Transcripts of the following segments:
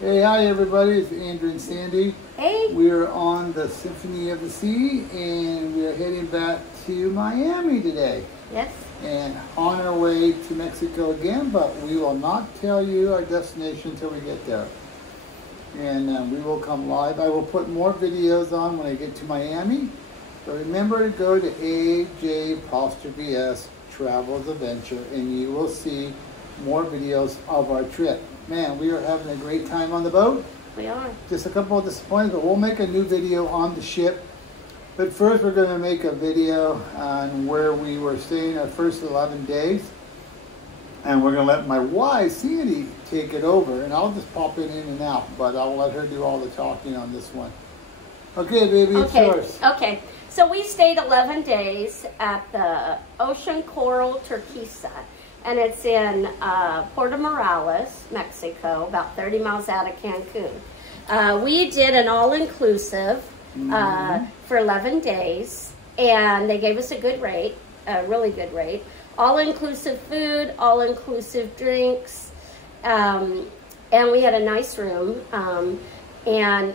Hey, hi everybody, it's Andrew and Sandy. Hey. We're on the Symphony of the Sea and we're heading back to Miami today. Yes. And on our way to Mexico again, but we will not tell you our destination until we get there. And we will come live. I will put more videos on when I get to Miami. But remember to go to AJ_S Travels Adventure and you will see more videos of our trip. Man, we are having a great time on the boat. We are. Just a couple of disappointments, but we'll make a new video on the ship. But first we're going to make a video on where we were staying our first 11 days. And we're going to let my wife, Sandy, take it over. And I'll just pop it in and out, but I'll let her do all the talking on this one. Okay, baby, it's yours. Okay. So we stayed 11 days at the Ocean Coral Turquesa. And it's in Puerto Morales, Mexico, about 30 miles out of Cancun. We did an all-inclusive for 11 days, and they gave us a good rate, a really good rate. All-inclusive food, all-inclusive drinks, and we had a nice room. And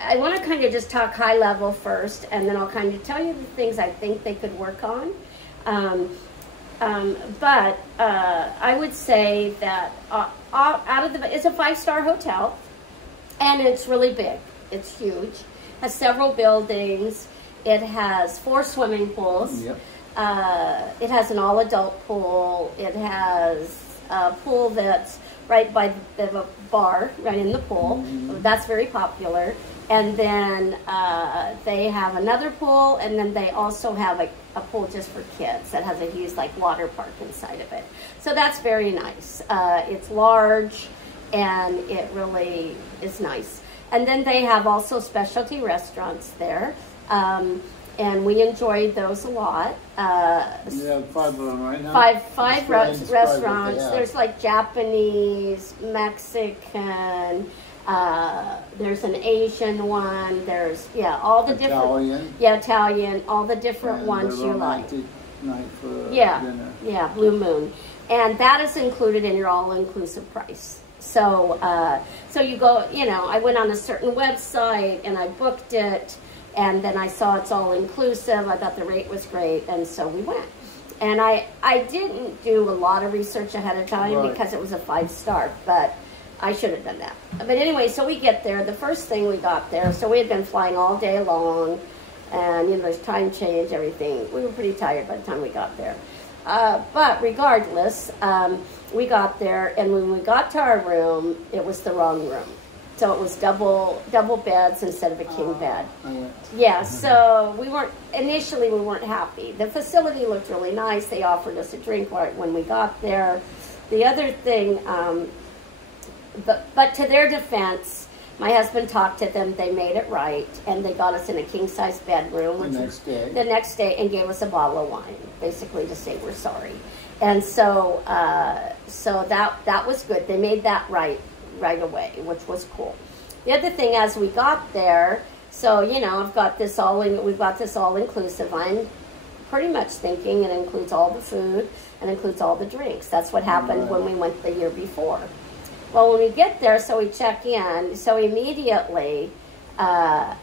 I want to kind of just talk high level first, and then I'll kind of tell you the things I think they could work on. But I would say that it's a 5-star hotel, and it's really big. It's huge. It has several buildings. It has 4 swimming pools. Yep. It has an all-adult pool. It has a pool that's right by the bar, right in the pool. That's very popular. And then they have another pool, and then they also have a pool just for kids that has a huge water park inside of it. So that's very nice. It's large, and it really is nice. And then they have also specialty restaurants there, and we enjoyed those a lot. You have 5 of them right now? Five restaurants. There's Japanese, Mexican. There's an Asian one. There's all the different Italian, all the different ones you like. Night for dinner. Yeah, Blue Moon, and that is included in your all-inclusive price. So so you go. I went on a certain website and I booked it, and then I saw it's all-inclusive. I thought the rate was great, and so we went. And I didn't do a lot of research ahead of time because it was a 5-star, but I should have done that. But anyway, so we get there. The first thing we got there, so we had been flying all day long, and there's time change, everything. We were pretty tired by the time we got there. But regardless, we got there, and when we got to our room, it was the wrong room. So it was double beds instead of a king bed. Yeah, so initially we weren't happy. The facility looked really nice. They offered us a drink right when we got there. The other thing, but to their defense, my husband talked to them. They made it right, and they got us in a king-size bedroom the next day, and gave us a bottle of wine, basically to say we're sorry. And so so that was good. They made that right away, which was cool. The other thing, as we got there, so we've got this all-inclusive. I'm pretty much thinking it includes all the food and includes all the drinks. That's what happened when we went the year before. Well, when we get there, so we check in, so immediately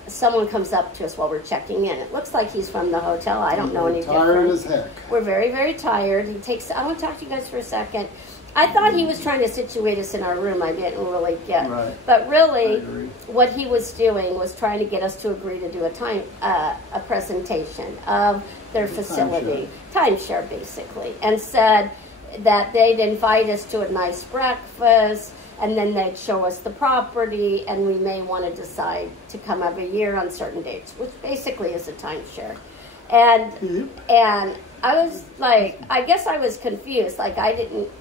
someone comes up to us while we're checking in. It looks like he's from the hotel. I don't know any different. Tired as heck. We're very, very tired. I want to talk to you guys for a second. I thought he was trying to situate us in our room. I didn't really get. Right. But really, what he was doing was trying to get us to agree to do a presentation of their facility, timeshare basically, and said that they'd invite us to a nice breakfast, and then they'd show us the property, and we may want to decide to come every year on certain dates, which basically is a timeshare. And I was I guess I was confused.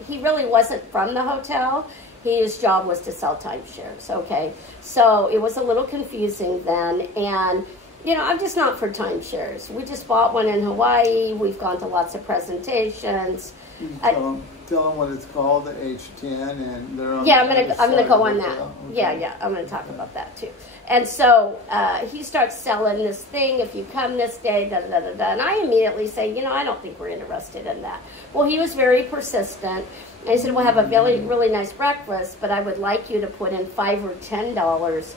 He really wasn't from the hotel. His job was to sell timeshares, okay? So it was a little confusing then, and I'm just not for timeshares. We just bought one in Hawaii. We've gone to lots of presentations. Tell them what it's called, the H10, and they're on. Yeah, I'm gonna go on that. Okay. Yeah, I'm gonna talk about that too. And so he starts selling this thing. If you come this day, da da da da. And I immediately say, I don't think we're interested in that. Well, he was very persistent, I said, we'll have a really nice breakfast, but I would like you to put in $5 or $10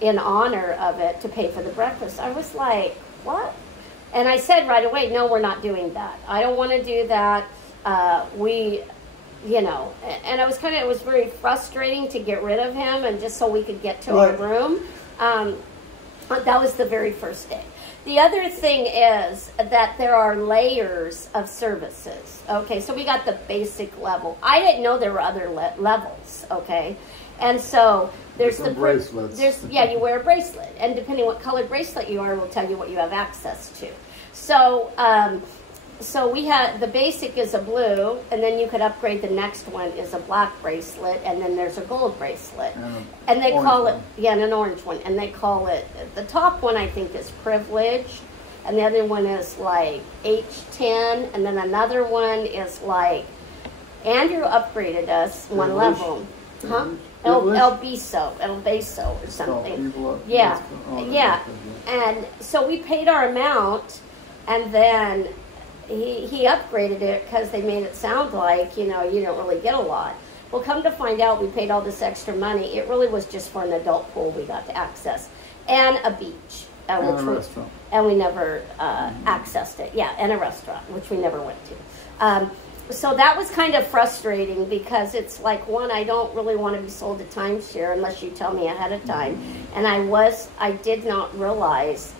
in honor of it to pay for the breakfast. I was like, what? And I said right away, no, we're not doing that. I don't want to do that. You know, and it was very frustrating to get rid of him and just so we could get to our room. But that was the very first day. The other thing is that there are layers of services. Okay, so we got the basic level. I didn't know there were other levels. Okay, and so there's the bracelets. You wear a bracelet, and depending what colored bracelet you are, will tell you what you have access to. So so we had the basic is a blue, and then you could upgrade. The next one is a black bracelet, and then there's a gold bracelet, and they call it and an orange one, and they call it, the top one I think is privilege, and the other one is like H10, and then another one is like, Andrew upgraded us one level, El Beso or something. Yeah. And so we paid our amount, and then he upgraded it because they made it sound like, you know, you don't really get a lot. Well, come to find out, we paid all this extra money. It really was just for an adult pool we got to access, and a beach. And a restaurant. And we never accessed it. Yeah, and a restaurant, which we never went to. So that was kind of frustrating because it's like, one, I don't really want to be sold a timeshare unless you tell me ahead of time. And I did not realize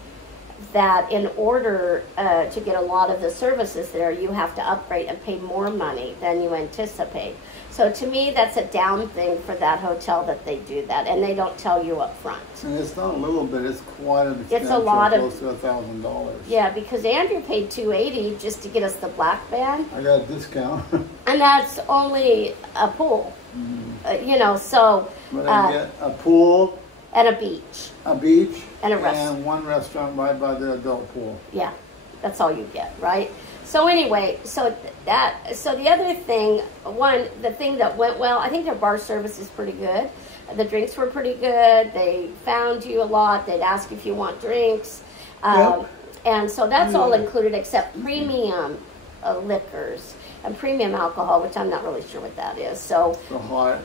that in order to get a lot of the services there, you have to upgrade and pay more money than you anticipate. So to me, that's a down thing for that hotel that they do that, and they don't tell you up front. And it's not a little bit; it's quite an expense. It's a lot close to $1,000. Yeah, because Andrew paid $280 just to get us the black band. I got a discount, and that's only a pool. You know, so. But I get a pool. And a beach. A beach. And a restaurant. And one restaurant right by the adult pool. Yeah, that's all you get, right? So anyway, so the other thing, the thing that went well, I think their bar service is pretty good. The drinks were pretty good. They found you a lot. They'd ask if you want drinks. And so that's all included except premium liquors. And premium alcohol, which I'm not really sure what that is. So the hard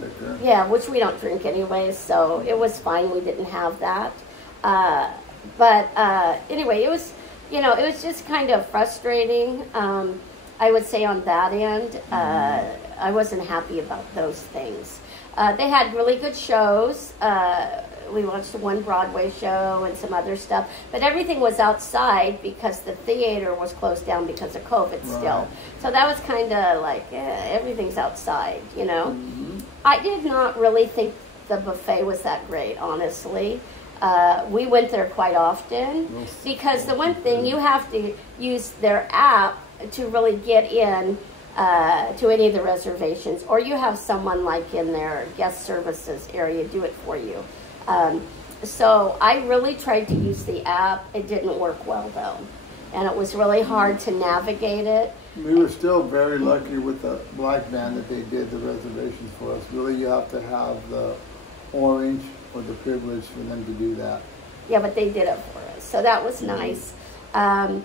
liquor. Yeah, which we don't drink anyway, so it was fine. We didn't have that. But anyway, it was, you know, it was just kind of frustrating. I would say on that end, I wasn't happy about those things. They had really good shows. We watched one Broadway show and some other stuff, but everything was outside because the theater was closed down because of COVID still. So that was kind of like, everything's outside, you know. I did not really think the buffet was that great, honestly. We went there quite often because the one thing, you have to use their app to really get in to any of the reservations, or you have someone like in their guest services area do it for you. So I really tried to use the app. It didn't work well though, and it was really hard to navigate it. We were still very lucky with the black band that they did the reservations for us. Really, you have to have the orange or the privilege for them to do that. Yeah, but they did it for us, so that was nice. And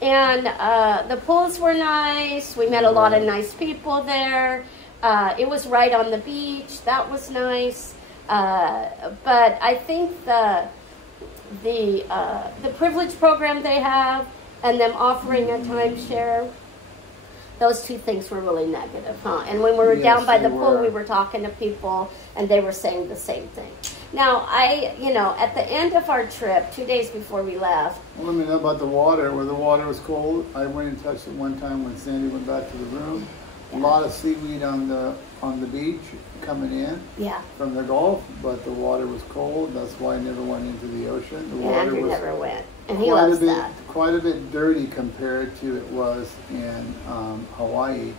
the pools were nice. We met a lot of nice people there. It was right on the beach. That was nice. But I think the privilege program they have and them offering a timeshare, those two things were really negative, huh? And when we were down by the pool, we were talking to people, and they were saying the same thing. Now, at the end of our trip, 2 days before we left. Well, let me know about the water. Where the water was cold, I went and touched it one time when Sandy went back to the room. A lot of seaweed on the beach coming in from the Gulf, but the water was cold. That's why I never went into the ocean. The water Andrew was never went, and he loves that. Quite a bit dirty compared to it was in Hawaii.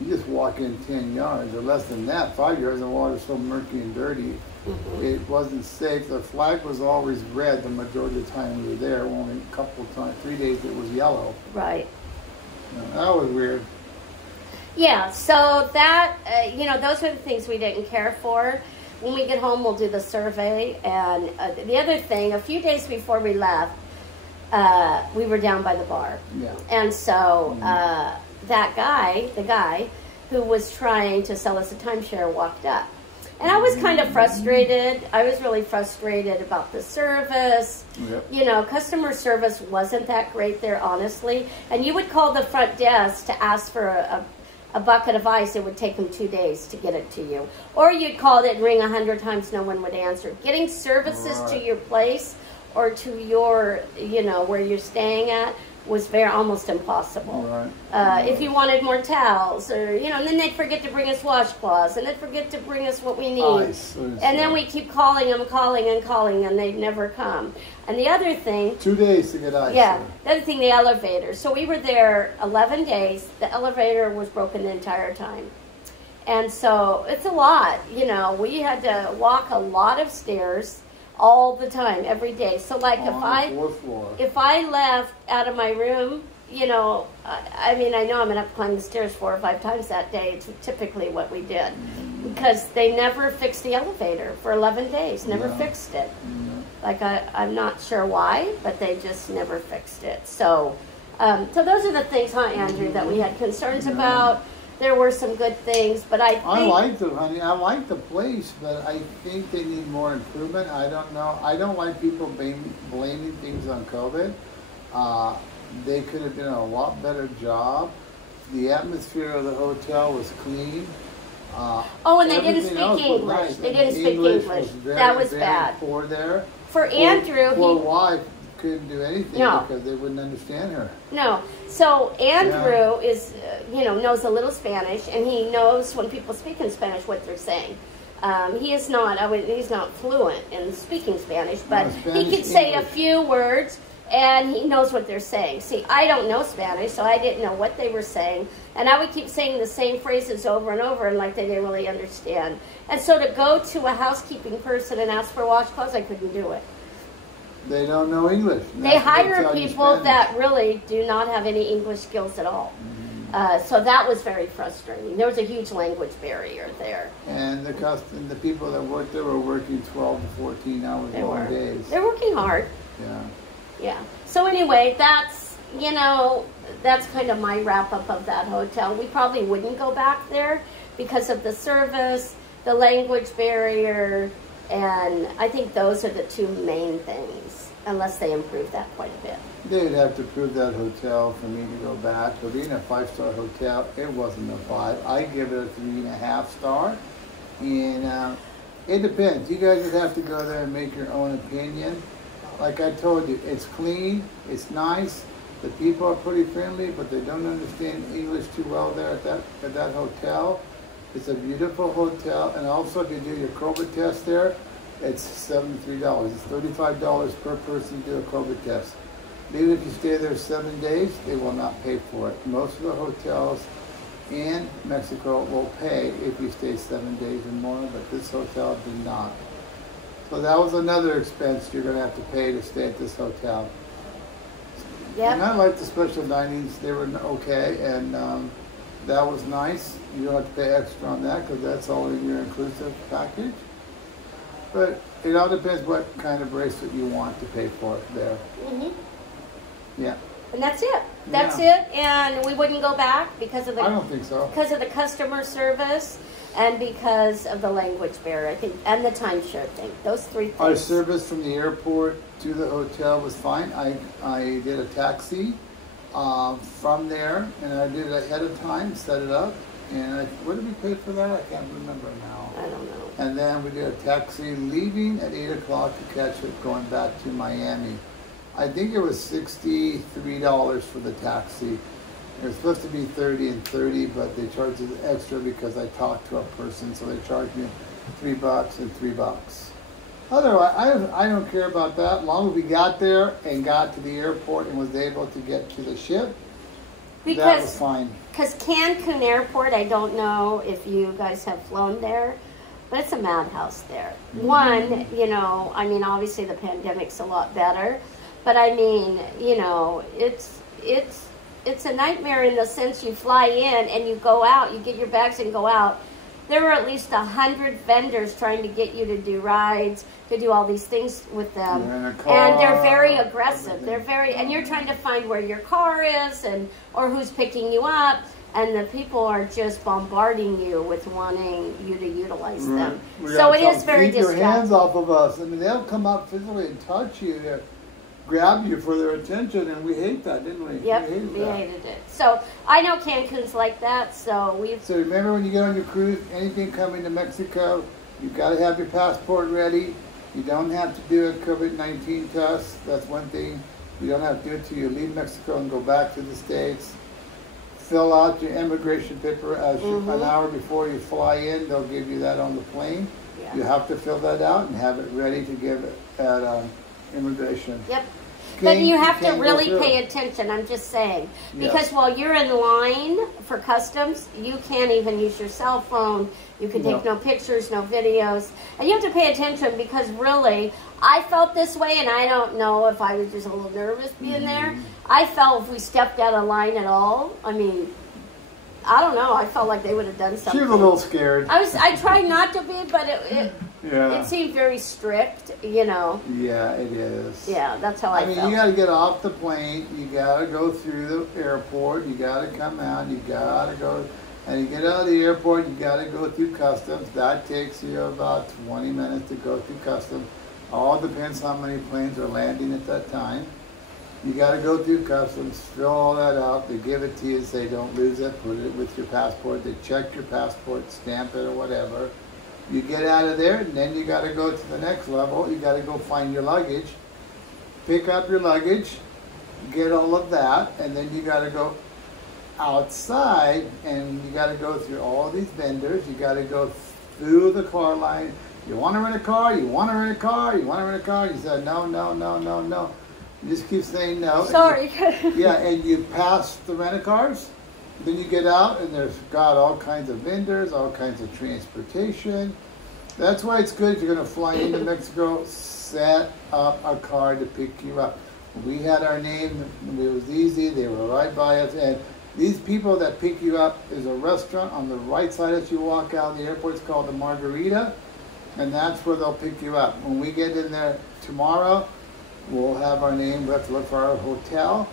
You just walk in 10 yards or less than that, 5 yards, and the water's so murky and dirty. It wasn't safe. The flag was always red the majority of the time we were there. Only a couple of times, 3 days it was yellow. Right. That was weird. Yeah, so that, those are the things we didn't care for. When we get home, we'll do the survey. And the other thing, a few days before we left, we were down by the bar. Yeah. And so that guy, the guy who was trying to sell us a timeshare, walked up. And I was kind of frustrated. I was really frustrated about the service. Yep. You know, customer service wasn't that great there, honestly. And you would call the front desk to ask for a bucket of ice. It would take them 2 days to get it to you. Or you'd call it and ring 100 times, no one would answer. Getting services to your place or to your, you know, where you're staying at was almost impossible. Right. If you wanted more towels, or, you know, and then they'd forget to bring us washcloths, and they'd forget to bring us what we need. Ice. And then we keep calling them, and they'd never come. And the other thing... 2 days to get ice. Yeah. The other thing, the elevator. So we were there 11 days. The elevator was broken the entire time. And so it's a lot. You know, we had to walk a lot of stairs all the time, every day. So like if I left out of my room, you know, I mean, I know I'm going to have to climb the stairs 4 or 5 times that day. It's typically what we did. Because they never fixed the elevator for 11 days. Never fixed it. Like, I'm not sure why, but they just never fixed it. So, so those are the things, huh, Andrew, that we had concerns about. There were some good things, but I like the place, but I think they need more improvement. I don't know. I don't like people blaming things on COVID. They could have done a lot better job. The atmosphere of the hotel was clean. And they didn't speak English. Nice. They didn't speak English. That was bad. Poor there. For Andrew, poor wife couldn't do anything because they wouldn't understand her. No. So Andrew is, you know, knows a little Spanish, and he knows when people speak in Spanish what they're saying. He is not. He's not fluent in speaking Spanish, but he could say a few words, and he knows what they're saying. See, I don't know Spanish, so I didn't know what they were saying, and I would keep saying the same phrases over and over, and like they didn't really understand. And so to go to a housekeeping person and ask for washcloths, I couldn't do it. They don't know English. They hire people that really do not have any English skills at all. So that was very frustrating. There was a huge language barrier there. And the people that worked there were working 12 to 14 hours long days. They're working hard. Yeah. Yeah. So anyway, that's, you know, that's kind of my wrap-up of that hotel. We probably wouldn't go back there because of the service, the language barrier, and I think those are the 2 main things, unless they improve that quite a bit. They'd have to prove that hotel for me to go back. But being a 5-star hotel, it wasn't a 5. I give it a 3.5 star. And it depends. You guys would have to go there and make your own opinion. Like I told you, it's clean, it's nice. The people are pretty friendly, but they don't understand English too well there at that hotel. It's a beautiful hotel, and also if you do your COVID test there, it's $73. It's $35 per person to do a COVID test. Even if you stay there 7 days, they will not pay for it. Most of the hotels in Mexico will pay if you stay 7 days or more, but this hotel did not. So that was another expense you're going to have to pay to stay at this hotel. Yep. And I like the special dinings. They were okay, and that was nice. You don't have to pay extra on that because that's all in your inclusive package. But it all depends what kind of bracelet you want to pay for it there. Yeah. And that's it. That's it. And we wouldn't go back because of the... I don't think so. Because of the customer service and because of the language barrier, I think, and the timeshare thing. Those 3 things. Our service from the airport to the hotel was fine. I did a taxi from there, and I did it ahead of time, set it up. And what did we pay for that? I can't remember now. I don't know. And then we did a taxi leaving at 8 o'clock to catch it going back to Miami. I think it was $63 for the taxi. It was supposed to be $30 and $30, but they charged us extra because I talked to a person, so they charged me $3 and $3. Otherwise, I don't care about that. As long as we got there and got to the airport and was able to get to the ship, that was fine. Because Cancun Airport, I don't know if you guys have flown there, but it's a madhouse there. One, you know, I mean, obviously the pandemic's a lot better, but I mean, you know, it's a nightmare in the sense you fly in and you go out, you get your bags and go out, there were at least 100 vendors trying to get you to do rides, to do all these things with them. And they're very aggressive. They're very, and you're trying to find where your car is or who's picking you up. And the people are just bombarding you with wanting you to utilize them. So it is very distracting. Keep your hands off of us. I mean, they'll come up physically and touch you to grab you for their attention, and we hate that, didn't we? Yep, we hated it. So I know Cancun's like that, so we've... So remember when you get on your cruise, anything coming to Mexico, you've got to have your passport ready. You don't have to do a COVID-19 test. That's one thing. You don't have to do it till you leave Mexico and go back to the States. Fill out your immigration paper an hour before you fly in. They'll give you that on the plane. Yeah. You have to fill that out and have it ready to give it at immigration. Yep. But you have to really pay attention, I'm just saying. Because while you're in line for customs, you can't even use your cell phone. You can take no pictures, no videos. And you have to pay attention because really, I felt this way, and I don't know if I was just a little nervous being there. I felt if we stepped out of line at all, I mean, I don't know. I felt like they would have done something. She was a little scared. I tried not to be, but it seemed very strict, you know. Yeah, it is. Yeah, that's how I felt. I mean, you got to get off the plane. You got to go through the airport. You got to come out. You got to go. And you get out of the airport, you got to go through customs. That takes you about 20 minutes to go through customs. All depends how many planes are landing at that time. You got to go through customs, fill all that out. They give it to you, say don't lose it, put it with your passport. They check your passport, stamp it or whatever. You get out of there, and then you got to go to the next level. You got to go find your luggage, pick up your luggage, get all of that, and then you got to go outside, and you got to go through all these vendors. You got to go through the car line. You want to rent a car? You want to rent a car? You want to rent a car? You said no, no, no, no, no. You just keep saying no. Sorry. And you pass the rent-a-cars. Then you get out, and there's got all kinds of vendors, all kinds of transportation. That's why it's good if you're going to fly into Mexico, set up a car to pick you up. We had our name. It was easy. They were right by us. And these people that pick you up is a restaurant on the right side as you walk out of the airport. It's called the Margarita. And that's where they'll pick you up. When we get in there tomorrow, we'll have our name. We'll have to look for our hotel,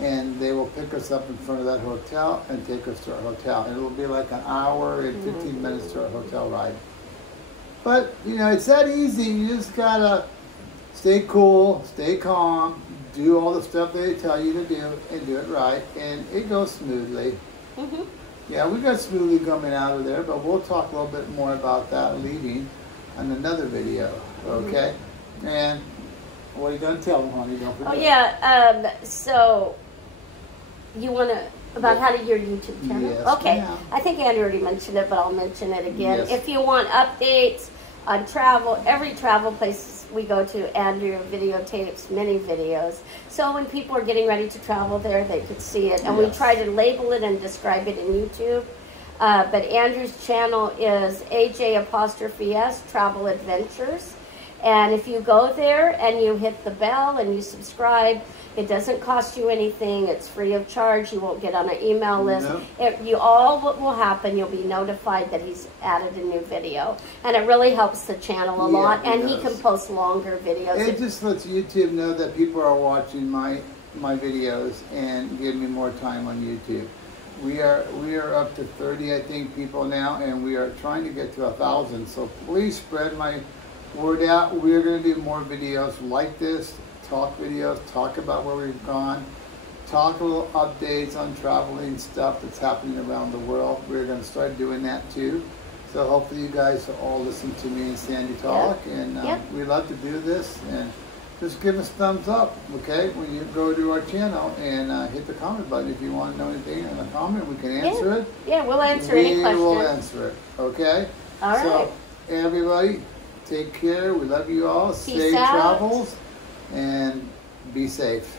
and they will pick us up in front of that hotel and take us to our hotel. And it'll be like an hour and 15 minutes to our hotel ride. But, you know, it's that easy. You just got to stay cool, stay calm, do all the stuff they tell you to do, and do it right. And it goes smoothly. Yeah, we got smoothly coming out of there, but we'll talk a little bit more about that leaving on another video, okay? And what are you going to tell them, honey? Don't forget. Oh, yeah. So, you want to, about how to your YouTube channel? Yes, okay. ma'am. I think Andy already mentioned it, but I'll mention it again. Yes. If you want updates on travel, every travel place we go to, Andrew videotapes many videos. So when people are getting ready to travel there, they could see it. And we try to label it and describe it in YouTube. But Andrew's channel is AJ''S Travel Adventures. And if you go there and you hit the bell and you subscribe, it doesn't cost you anything. It's free of charge. You won't get on an email list. What will happen, you'll be notified that he's added a new video. And it really helps the channel a lot. And he can post longer videos. It just lets YouTube know that people are watching my videos and give me more time on YouTube. We are up to 30, I think, people now, and we are trying to get to 1,000. So please spread my word out. We're going to do more videos like this, talk videos, talk about where we've gone, talk a little updates on traveling stuff that's happening around the world. We're going to start doing that too. So hopefully you guys will all listen to me and Sandy talk. And we love to do this. And just give us thumbs up, okay, when you go to our channel, and hit the comment button if you want to know anything in the comment. We can answer it. Yeah, we'll answer any questions. We will answer it, okay? All right. So, everybody, take care. We love you all. Safe travels, and be safe.